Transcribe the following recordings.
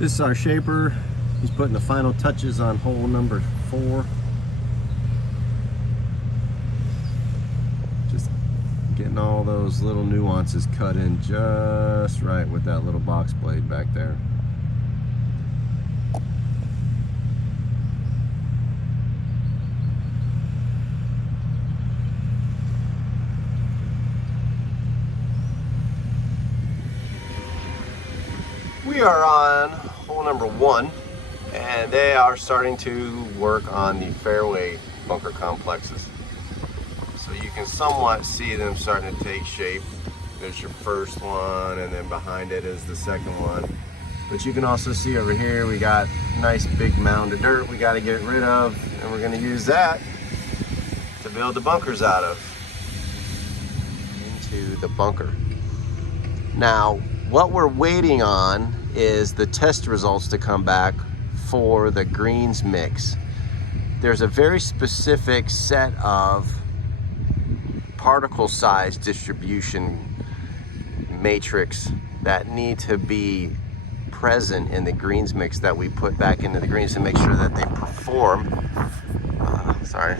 This is our shaper. He's putting the final touches on hole number 4. Just getting all those little nuances cut in just right with that little box blade back there. We are on hole number 1, and they are starting to work on the fairway bunker complexes. So you can somewhat see them starting to take shape. There's your first one, and then behind it is the second one. But you can also see over here we got a nice big mound of dirt we got to get rid of, and we're going to use that to build the bunkers out of into the bunker. Now, what we're waiting on is the test results to come back for the greens mix. There's a very specific set of particle size distribution matrix that need to be present in the greens mix that we put back into the greens to make sure that they perform. Sorry,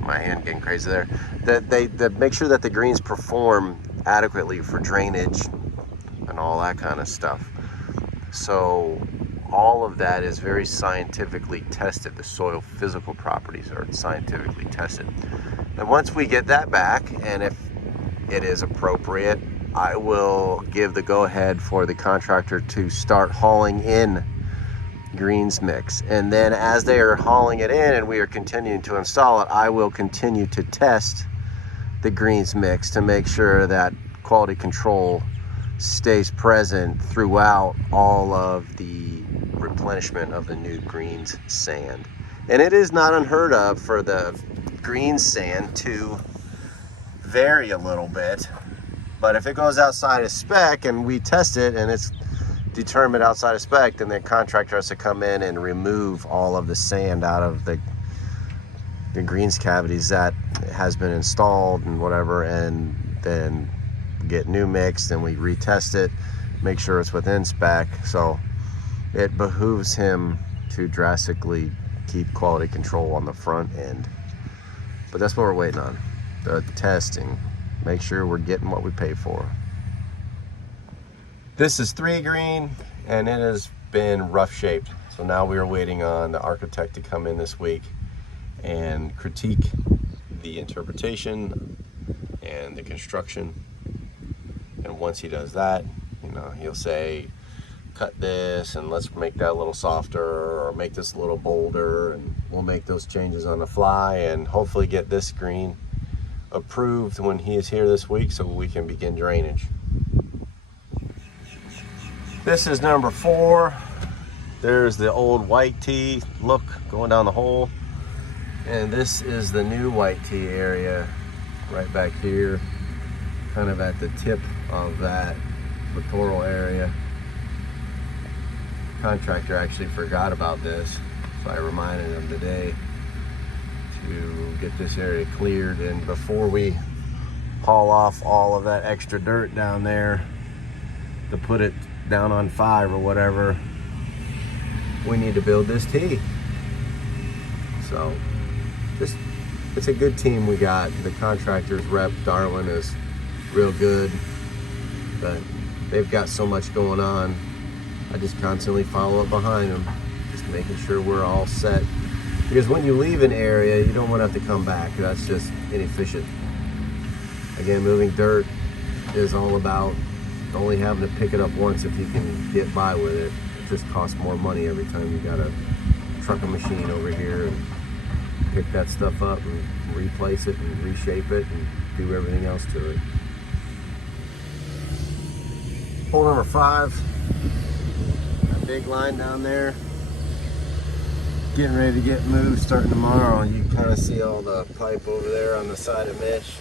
my hand getting crazy there. That make sure that the greens perform adequately for drainage and all that kind of stuff. So all of that is very scientifically tested. The soil physical properties are scientifically tested. And once we get that back, and if it is appropriate, I will give the go-ahead for the contractor to start hauling in greens mix. And then as they are hauling it in and we are continuing to install it, I will continue to test the greens mix to make sure that quality control stays present throughout all of the replenishment of the new greens sand. And it is not unheard of for the greens sand to vary a little bit, but if it goes outside of spec and we test it and it's determined outside of spec, then the contractor has to come in and remove all of the sand out of the greens cavities that has been installed and whatever, and then get new mix, and we retest it, make sure it's within spec. So it behooves him to drastically keep quality control on the front end. But that's what we're waiting on, the testing, make sure we're getting what we pay for. This is 3 green, and it has been rough shaped. So now we are waiting on the architect to come in this week and critique the interpretation and the construction. And once he does that, you know, he'll say, cut this and let's make that a little softer, or make this a little bolder, and we'll make those changes on the fly and hopefully get this green approved when he is here this week so we can begin drainage. This is number 4. There's the old white tee look going down the hole, and this is the new white tee area right back here, kind of at the tip of that littoral area. Contractor actually forgot about this, so I reminded him today to get this area cleared, and before we haul off all of that extra dirt down there to put it down on 5 or whatever, we need to build this tee. So it's a good team we got. The contractor's rep, Darwin, is real good, but they've got so much going on. I just constantly follow up behind them, just making sure we're all set. Because when you leave an area, you don't want to have to come back. That's just inefficient. Again, moving dirt is all about only having to pick it up once if you can get by with it. It just costs more money every time you gotta truck a machine over here and pick that stuff up and replace it and reshape it and do everything else to it. Hole number 5, that big line down there, getting ready to get moved starting tomorrow, and you can kind of see all the pipe over there on the side of Mitch.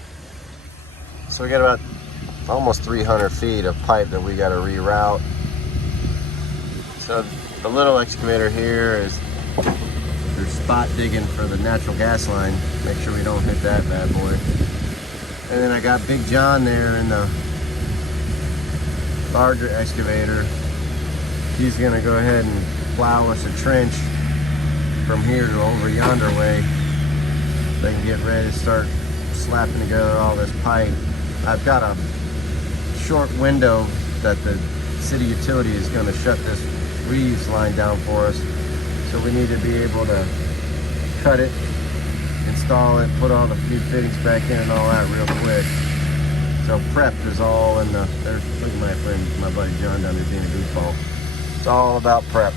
So we got about almost 300 feet of pipe that we got to reroute. So the little excavator here is they're spot digging for the natural gas line. Make sure we don't hit that bad boy. And then I got Big John there in the larger excavator. he's gonna go ahead and plow us a trench from here to over yonder way. They can get ready to start slapping together all this pipe. I've got a short window that the city utility is going to shut this Reeves line down for us, so we need to be able to cut it, install it, put all the few fittings back in and all that real quick. So prep is all in the, there's, look at my friend, my buddy John down there being a goofball. It's all about prep.